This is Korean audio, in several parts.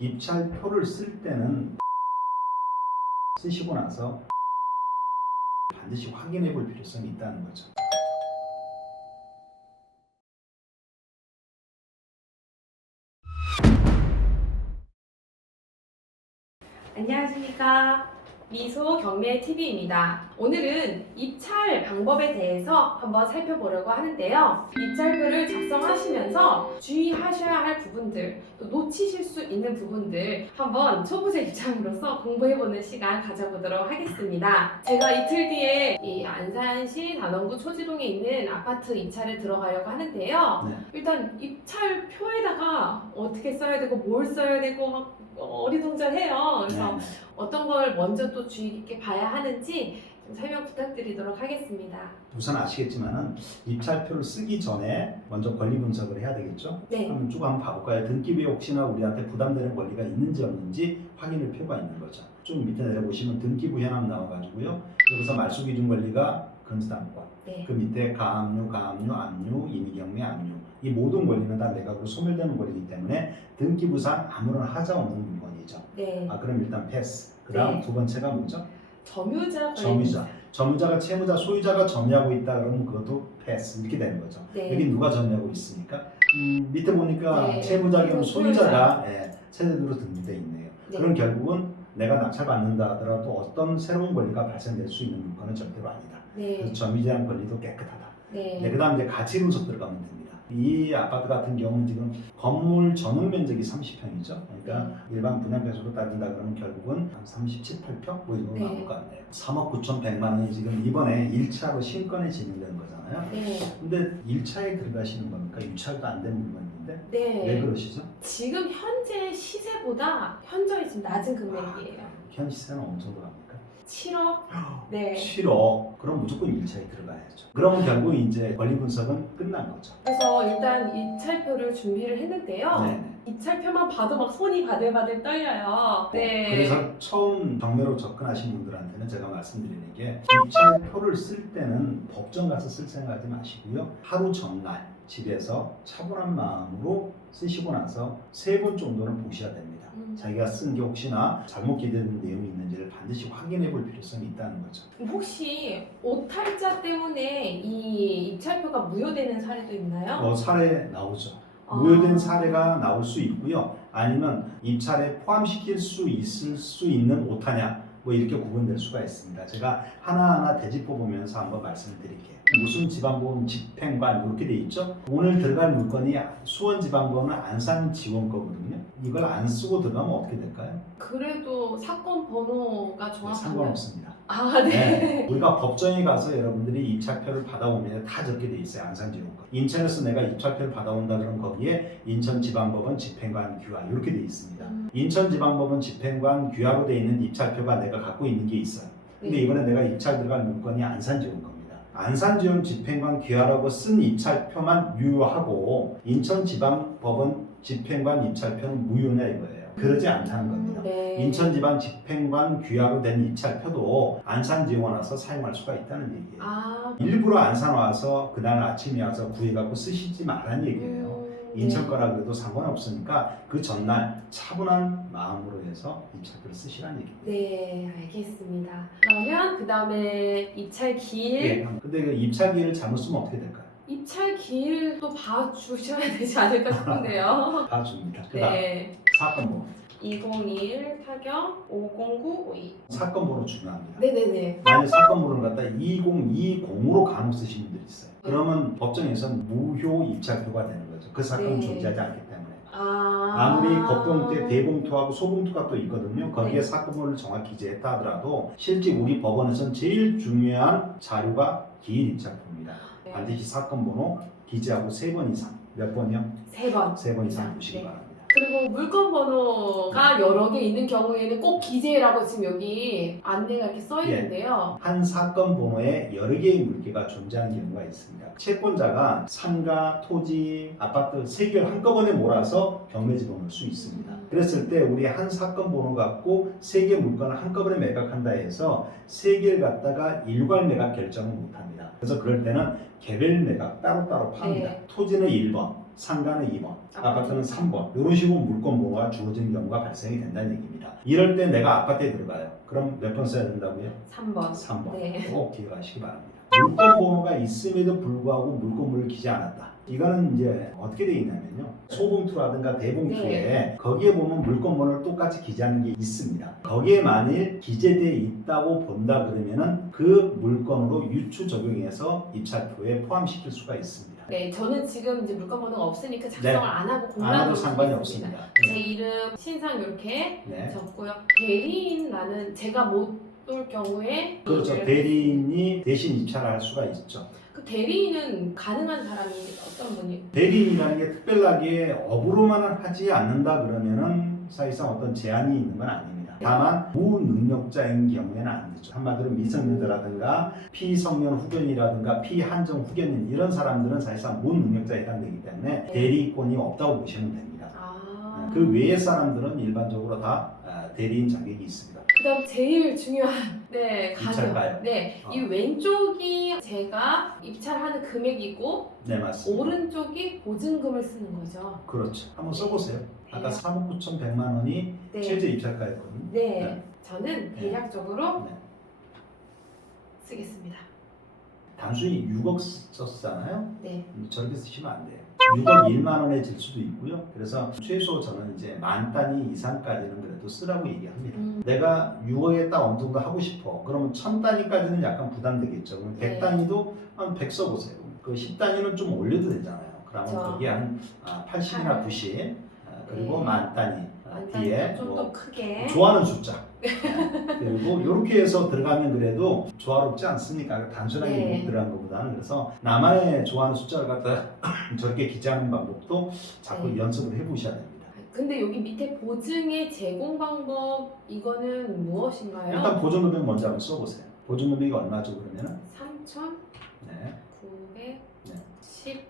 입찰표를 쓸 때는 쓰시고 나서 반드시 확인해 볼 필요성이 있다는 거죠. 안녕하십니까. 미소 경매 TV입니다. 오늘은 입찰 방법에 대해서 한번 살펴보려고 하는데요. 입찰표를 작성하시면서 주의하셔야 할 부분들, 또 놓치실 수 있는 부분들 한번 초보자 입장으로서 공부해보는 시간 가져보도록 하겠습니다. 제가 이틀 뒤에 이 안산시 단원구 초지동에 있는 아파트 입찰에 들어가려고 하는데요. 네. 일단 입찰표에다가 어떻게 써야 되고 뭘 써야 되고 막 어리둥절해요. 그래서 네. 어떤 걸 먼저 또 주의 깊게 봐야 하는지 좀 설명 부탁드리도록 하겠습니다. 우선 아시겠지만은 입찰표를 쓰기 전에 먼저 권리 분석을 해야 되겠죠. 네. 한번 쭉 한번 봐볼까요? 등기부에 혹시나 우리한테 부담되는 권리가 있는지 없는지 확인할 필요가 있는 거죠. 좀 밑에 내려보시면 등기부 현황 나와가지고요. 여기서 말소기준 권리가 건수당권, 네. 그 밑에 가압류, 압류, 임의경매, 압류 이 모든 권리는 다 매각으로 소멸되는 권리이기 때문에 등기부상 아무런 하자 없는 물건이죠. 네. 그럼 일단 패스. 그 다음 네. 두 번째가 뭐죠? 점유자 점유자. 점유자가 채무자, 소유자가 점유하고 있다 그러면 그것도 패스 이렇게 되는 거죠. 네. 여기 누가 점유하고 있습니까? 밑에 보니까 네. 채무자 겸 소유자. 소유자가 세대로 등기되어 있네요. 네. 그럼 결국은 내가 낙찰받는다 하더라도 어떤 새로운 권리가 발생될 수 있는 물건은 절대로 아니다. 네. 그래서 점유자에 대한 권리도 깨끗하다. 네. 그 다음 이제 가치 분석 들어가면 됩니다. 이 아파트 같은 경우는 지금 건물 전용 면적이 30평이죠. 그러니까 일반 분양배수로 따진다 그러면 결국은 한 37, 8평 뭐 이런 거 나올 것 같네요. 3억 9,100만 원이 지금 이번에 1차로 신건에 진행되는 거잖아요. 네. 근데 1차에 들어가시는 겁니까? 6차도 안 되는 물건인데 네. 왜 그러시죠? 지금 현재 시세보다 현저히 좀 낮은 금액이에요. 현 시세는 어느 정도 갑니까? 7억? 네. 7억. 그럼 무조건 1차에 들어가야죠. 그러면 결국 이제 권리 분석은 끝난 거죠. 그래서 일단 입찰표를 준비를 했는데요. 네. 입찰표만 봐도 막 손이 바들바들 떨려요. 네. 그래서 처음 경매로 접근하신 분들한테는 제가 말씀드리는 게 입찰표를 쓸 때는 법정 가서 쓸 생각하지 마시고요. 하루 전날 집에서 차분한 마음으로 쓰시고 나서 3번 정도는 보셔야 됩니다. 자기가 쓴 게 혹시나 잘못 기재된 내용이 있는지를 반드시 확인해 볼 필요성이 있다는 거죠. 혹시 오탈자 때문에 이 입찰표가 무효되는 사례도 있나요? 사례 나오죠. 무효된 사례가 나올 수 있고요. 아니면 입찰에 포함시킬 수 있을 수 있는 오타냐 뭐 이렇게 구분될 수가 있습니다. 제가 하나하나 되짚어 보면서 한번 말씀을 드릴게요. 무슨 지방보험 집행관 이렇게 돼 있죠. 오늘 들어갈 물건이 수원지방보험은 안산지원 거거든요. 이걸 안 쓰고 들어가면 어떻게 될까요? 그래도 사건 번호가 네, 정확한가요? 상관없습니다. 아, 네. 우리가 법정에 가서 여러분들이 입찰표를 받아오면 다 적게 돼 있어요. 안산지원권. 인천에서 내가 입찰표를 받아온다 그러면 거기에 인천지방법원 집행관 규하 이렇게 돼 있습니다. 인천지방법원 집행관 규하로 돼 있는 입찰표가 내가 갖고 있는 게 있어요. 근데 네. 이번에 내가 입찰 들어갈 물건이 안산지원권입니다. 안산지원 집행관 규하라고 쓴 입찰표만 유효하고 인천지방법원 집행관 입찰표는 무효냐 이거예요. 그러지 않다는 겁니다. 네. 인천지방 집행관 규하로 된 입찰표도 안산지원 와서 사용할 수가 있다는 얘기예요. 일부러 안산 와서 그날 아침에 와서 구해갖고 쓰시지 말라는 얘기예요. 인천 거라 그래도 상관없으니까 그 전날 차분한 마음으로 해서 입찰표를 쓰시라는 얘기입니다. 네, 알겠습니다. 그러면 그 다음에 입찰 기일. 네, 근데 그 입찰 기일을 잘못 쓰면 어떻게 될까요? 입찰 기일도 봐주셔야 되지 않을까 싶은데요. 봐줍니다. 그 다음 네. 사건 번호. 2021 타경 50952. 사건 번호 중요합니다. 네네네. 만약 사건 번호를 갖다 2020으로 간혹 쓰시는 분들이 있어요. 그러면 법정에서는 무효 입찰표가 되는 거죠. 그 사건은 네. 존재하지 않기 때문에. 아무리 아무리 겉봉투에 대봉투하고 소봉투가 또 있거든요. 거기에 네. 사건번호를 정확히 기재했다 하더라도 실제 우리 법원에서는 제일 중요한 자료가 기일 입찰표입니다. 네. 반드시 사건번호 기재하고 3번 이상. 몇 번이요? 3번. 3번 이상 보시기 네. 바랍니다. 그리고 물건 번호가 여러 개 있는 경우에는 꼭 기재라고 지금 여기 안내가 이렇게 써 있는데요. 한 사건 번호에 여러 개의 물개가 존재하는 경우가 있습니다. 채권자가 상가, 토지, 아파트 3개를 한꺼번에 몰아서 경매 집어넣을 수 있습니다. 그랬을 때 우리 한 사건 번호 갖고 3개 물건을 한꺼번에 매각한다 해서 3개를 갖다가 일괄 매각 결정을 못합니다. 그래서 그럴 때는 개별 매각 따로따로 팝니다. 네. 토지는 1번, 상가는 2번, 아파트는 3번 이런 식으로 물권번호가 주어지는 경우가 발생이 된다는 얘기입니다. 이럴 때 내가 아파트에 들어가요. 그럼 몇 번 써야 된다고요? 3번. 3번. 네. 꼭 기억하시기 바랍니다. 물권번호가 있음에도 불구하고 물권물을 기재 않았다. 이거는 이제 어떻게 되어 있냐면요. 소봉투라든가 대봉투에 거기에 보면 물권번호를 똑같이 기재하는 게 있습니다. 거기에 만일 기재되어 있다고 본다 그러면은 그 물건으로 유추 적용해서 입찰표에 포함시킬 수가 있습니다. 네, 저는 지금 이제 물건번호가 없으니까 작성을 네. 안 하고 안 공략을 해도 상관이 하고 없습니다. 제 이름 신상 이렇게 네. 적고요. 대리인라는 제가 못 올 경우에 그렇죠. 대리인이 대신 입찰을 할 수가 있죠. 그 대리인은 가능한 사람이 어떤 분이? 대리인이라는 게 특별하게 업으로만 하지 않는다 그러면은 사실상 어떤 제한이 있는 건 아닙니다. 다만 무능력자인 경우에는 안 되죠. 한마디로 미성년자라든가 피성년 후견이라든가 피한정 후견인 이런 사람들은 사실상 무능력자에 해당되기 때문에 대리권이 없다고 보시면 됩니다. 그 외의 사람들은 일반적으로 다 대리인 자격이 있습니다. 그다음 제일 중요한 가격. 입찰가요? 이 왼쪽이 제가 입찰하는 금액이고 네, 맞습니다. 오른쪽이 보증금을 쓰는 거죠. 그렇죠. 한번 써보세요. 아까 네. 3억 9,100만 원이 네. 최저 입찰가였거든요. 네. 저는 대략적으로 네. 쓰겠습니다. 단순히 6억 썼잖아요. 네. 저렇게 쓰시면 안 돼요. 6억 1만 원에 질 수도 있고요. 그래서 최소 저는 이제 만 단위 이상까지는 그래도 쓰라고 얘기합니다. 내가 6억에 딱 어느 정도 하고 싶어. 그러면 1000 단위까지는 약간 부담되겠죠. 그럼 100 네. 단위도 한 100 써보세요. 그 10 단위는 좀 올려도 되잖아요. 그러면 그렇죠. 거기에 한 80이나 90 그리고 네. 만 단위 뒤에 좀 더 뭐 크게. 좋아하는 숫자. 그리고 이렇게 해서 들어가면 그래도 조화롭지 않습니까? 단순하게 네. 못 들어간 것보다는. 그래서 나만의 좋아하는 숫자를 갖다 저렇게 기재하는 방법도 자꾸 네. 연습을 해보셔야 됩니다. 근데 여기 밑에 보증의 제공 방법 이거는 무엇인가요? 일단 보증금액 먼저 한번 써보세요. 보증금액이 얼마죠 그러면은? 3,910.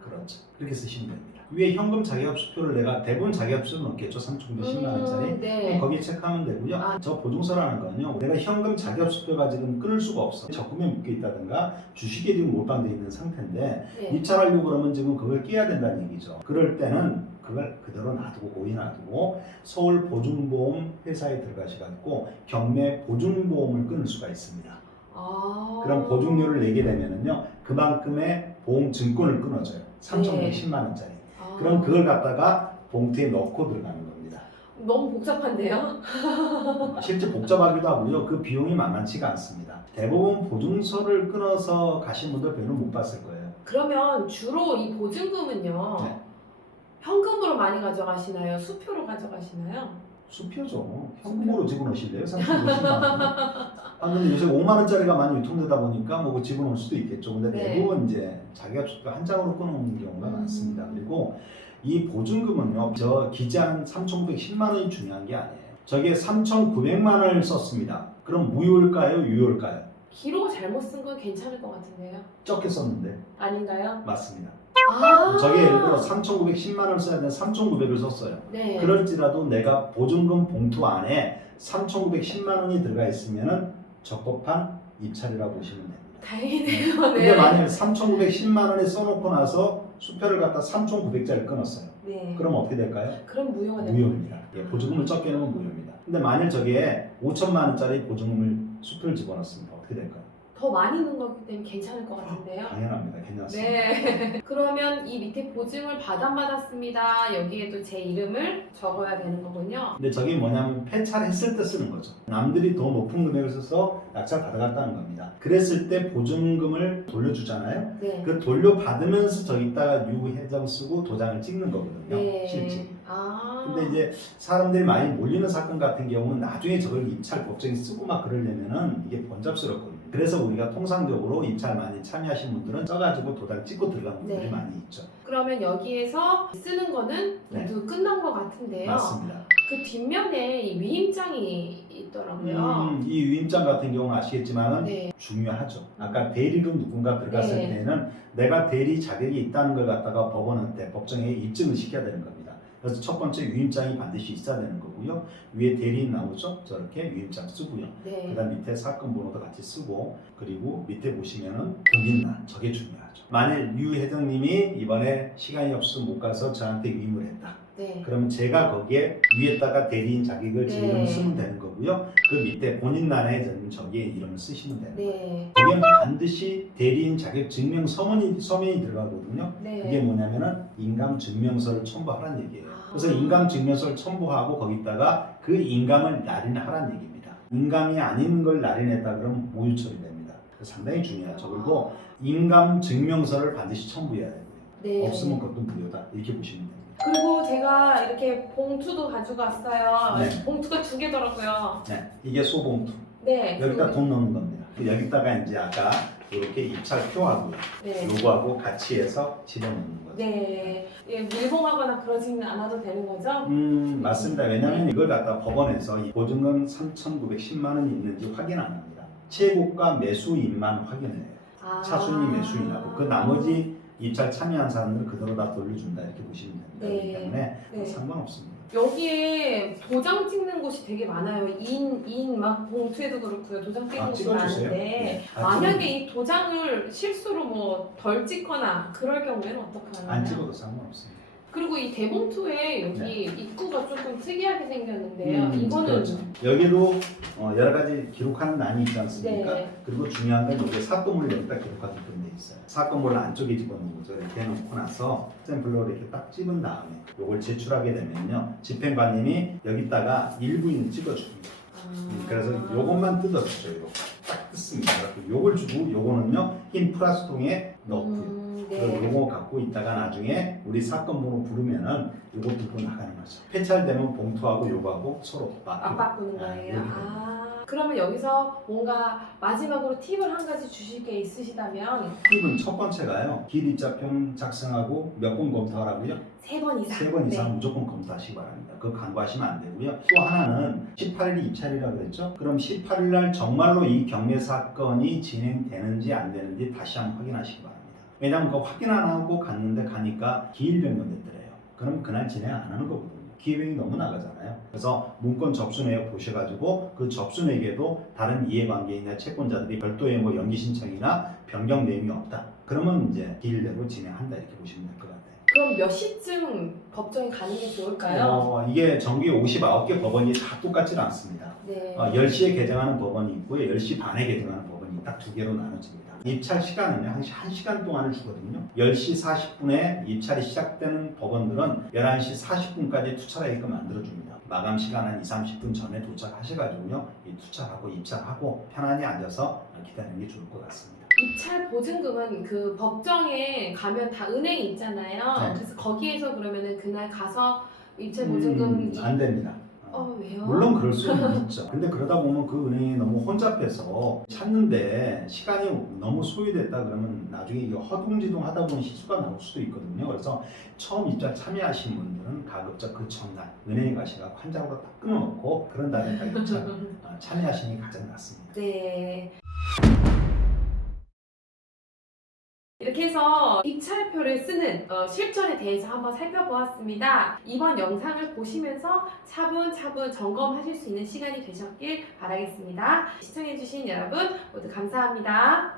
그렇죠. 그렇게 쓰시면 됩니다. 위에 현금 자기합수표를 내가 대부분 자기합수표는 넣겠죠. 3,910만 원짜리. 네. 거기에 체크하면 되고요. 저 보증서라는 건요. 내가 현금 자기합수표가 지금 끊을 수가 없어. 적금에 묶여 있다든가 주식에 지금 몰빵되어 있는 상태인데 네. 입찰하려고 그러면 지금 그걸 깨야 된다는 얘기죠. 그럴 때는 그걸 그대로 놔두고 고이 놔두고 서울 보증보험 회사에 들어가셔가지고 경매 보증보험을 끊을 수가 있습니다. 그럼 보증료를 내게 되면은요 그만큼의 보험 증권을 끊어줘요. 3,110만 원짜리. 그럼 그걸 갖다가 봉투에 넣고 들어가는 겁니다. 너무 복잡한데요? 실제 복잡하기도 하고요. 그 비용이 만만치가 않습니다. 대부분 보증서를 끊어서 가신 분들 별로 못 봤을 거예요. 그러면 주로 이 보증금은요. 네. 현금으로 많이 가져가시나요? 수표로 가져가시나요? 수표죠. 현금으로 집어넣으실래요? 3,910만 원. 근데 요새 5만 원짜리가 많이 유통되다 보니까 뭐 집어넣을 수도 있겠죠. 근데 네. 대부분 이제 자기합수표 한 장으로 끊어오는 경우가 많습니다. 그리고 이 보증금은요, 저 기재한 3,910만 원이 중요한 게 아니에요. 저게 3,900만 원을 썼습니다. 그럼 무효일까요? 유효일까요? 기록 잘못 쓴 건 괜찮을 것 같은데요? 적게 썼는데. 아닌가요? 맞습니다. 아, 저게 예를 들어 3,910만 원을 써야 되는 3,900을 썼어요. 네. 그럴지라도 내가 보증금 봉투 안에 3,910만 원이 들어가 있으면은 적법한 입찰이라고 보시면 됩니다. 다행이네요. 근데 네. 만약에 3,910만 원에 써놓고 나서 수표를 갖다 3,900짜리 끊었어요. 네. 그럼 어떻게 될까요? 그럼 무효가 됩니다. 무효입니다. 예, 보증금을 적게 넣으면 무효입니다. 근데 만일 저게 5천만 원짜리 보증금을 수표를 집어넣습니다. 어떻게 될까요? 더 많이 넣은 거기 때문에 괜찮을 것 같은데요? 당연합니다. 괜찮습니다. 네. 그러면 이 밑에 보증을 받았습니다. 여기에도 제 이름을 적어야 되는 거군요. 근데 저게 뭐냐면 폐차했을 때 쓰는 거죠. 남들이 더 높은 금액을 써서 낙찰 받아갔다는 겁니다. 그랬을 때 보증금을 돌려주잖아요. 네. 그 돌려받으면서 저기다가 유해정 쓰고 도장을 찍는 거거든요. 실제. 근데 이제 사람들이 많이 몰리는 사건 같은 경우는 나중에 저걸 입찰 법정에 쓰고 막 그러려면은 이게 번잡스럽거든요. 그래서 우리가 통상적으로 입찰 많이 참여하신 분들은 써가지고 도장 찍고 들어가는 분들이 네. 많이 있죠. 그러면 여기에서 쓰는 거는 모두 끝난 것 같은데요. 맞습니다. 그 뒷면에 이 위임장이 있더라고요. 이 위임장 같은 경우는 아시겠지만 네. 중요하죠. 아까 대리로 누군가 들어갔을 네. 때는 내가 대리 자격이 있다는 걸 갖다가 법원한테 법정에 입증을 시켜야 되는 겁니다. 그래서 첫 번째 유임장이 반드시 있어야 되는 거고요. 위에 대리인 나오죠? 저렇게 유임장 쓰고요. 네. 그다음 밑에 사건 번호도 같이 쓰고 그리고 밑에 보시면은 본인란 저게 중요하죠. 만일 유 회장님이 이번에 시간이 없어서 못 가서 저한테 위임을 했다. 네. 그러면 제가 거기에 위에다가 대리인 자격을 제 네. 이름을 쓰면 되는 거고요. 그 밑에 본인란에 저기에 이름을 쓰시면 되는 거예요. 네. 거기에 반드시 대리인 자격 증명 서면이 들어가거든요. 네. 그게 뭐냐면은 인감 증명서를 첨부하라는 얘기예요. 그래서 아. 인감 증명서를 첨부하고 거기다가 그 인감을 날인하라는 얘기입니다. 인감이 아닌 걸 날인했다 그러면 모유 처리됩니다. 상당히 중요하죠. 그리고 인감 증명서를 반드시 첨부해야 되고요. 네. 없으면 그것도 무효다. 이렇게 보시면 됩니다. 그리고 제가 이렇게 봉투도 가지고 왔어요. 네. 봉투가 2개더라고요. 네, 이게 소봉투. 네. 여기다 돈 넣는 겁니다. 여기다가 이제 아까 이렇게 입찰표하고요. 네. 요거하고 같이 해서 집어넣는 거죠. 네. 예, 밀봉하거나 그러지는 않아도 되는 거죠? 맞습니다. 왜냐하면 이걸 갖다 법원에서 이 보증금 3,910만 원이 있는지 확인 안 합니다. 최고가 매수인만 확인해요. 아. 차순위 매수인하고 그 나머지 입찰 참여한 사람들은 그대로 다 돌려준다 이렇게 보시면 됩니다. 네. 그렇기 때문에 네. 상관없습니다. 여기에 도장 찍는 곳이 되게 많아요. 인 막 봉투에도 그렇고요. 도장 찍는 곳이 찍어주세요. 많은데 네. 만약에 이 도장을 실수로 뭐 덜 찍거나 그럴 경우에는 어떻게 하나요? 안 찍어도 상관없습니다. 그리고 이 대봉투에 여기 네. 입구가 조금 특이하게 생겼는데요. 이거는 그렇죠. 여기도 여러 가지 기록하는 란이 있지 않습니까? 네. 그리고 중요한 건 여기 사건물을 여기다 기록하게끔 돼 있어요. 사건물을 안쪽에 집어넣는 거죠. 이렇게 해놓고 나서 스탬플로 이렇게 딱 찍은 다음에 이걸 제출하게 되면요. 집행관님이 여기다가 일부인 찍어줍니다. 그래서 요것만 뜯어주죠. 이렇게 딱 뜯습니다. 그래서 요걸 주고 요거는요 흰 플라스통에 넣고요. 그리고 네. 요거 갖고 있다가 나중에 우리 사건 번호 부르면은 요거 들고 나가는 거죠. 폐찰되면 봉투하고 요거하고 서로 맞바꾸는 네, 거예요. 이렇게 그러면 여기서 뭔가 마지막으로 팁을 한 가지 주실 게 있으시다면 팁은 첫 번째가요. 길 입자평 작성하고 몇 번 검토하라고요? 3번 이상. 3번 이상 무조건 검토하시기 바랍니다. 그거 간과하시면 안 되고요. 또 하나는 18일이 입찰이라고 그랬죠? 그럼 18일 날 정말로 이 경매 사건이 진행되는지 안 되는지 다시 한번 확인하시기 바랍니다. 왜냐하면 그거 확인 안 하고 갔는데 가니까 기일 변경됐더래요. 그럼 그날 진행 안 하는 거거든요. 기회비용이 너무 나가잖아요. 그래서 문건 접수 내역 보셔가지고 그 접수 내역에도 다른 이해관계인이나 채권자들이 별도의 뭐 연기 신청이나 변경 내용이 없다. 그러면 이제 기일대로 진행한다 이렇게 보시면 될 것 같아요. 그럼 몇 시쯤 법정에 가는 게 좋을까요? 이게 전국에 59개 법원이 다 똑같지는 않습니다. 네. 10시에 개정하는 법원이 있고요. 10시 반에 개정하는 법원이 딱 두 개로 나눠집니다. 입찰 시간은요, 한 1시간 동안을 주거든요. 10시 40분에 입찰이 시작되는 법원들은 11시 40분까지 투찰하게끔 만들어줍니다. 마감 시간 한 2, 30분 전에 도착하셔가지고요. 이 투찰하고 입찰하고 편안히 앉아서 기다리는 게 좋을 것 같습니다. 입찰 보증금은 그 법정에 가면 다 은행이 있잖아요. 네. 그래서 거기에서 그러면은 그날 가서 입찰 보증금 안 됩니다. 왜요? 물론 그럴 수는 있죠. 근데 그러다 보면 그 은행이 너무 혼잡해서 찾는데 시간이 너무 소요됐다 그러면 나중에 이거 허둥지둥 하다 보면 실수가 나올 수도 있거든요. 그래서 처음 입찰 참여하신 분들은 가급적 그 전날 은행에 가시가 환장으로 딱 끊어놓고 그런 다음에 딱 입찰 참여하시는 게 가장 낫습니다. 네. 이렇게 해서 입찰표를 쓰는 실전에 대해서 한번 살펴보았습니다. 이번 영상을 보시면서 차분차분 점검하실 수 있는 시간이 되셨길 바라겠습니다. 시청해주신 여러분 모두 감사합니다.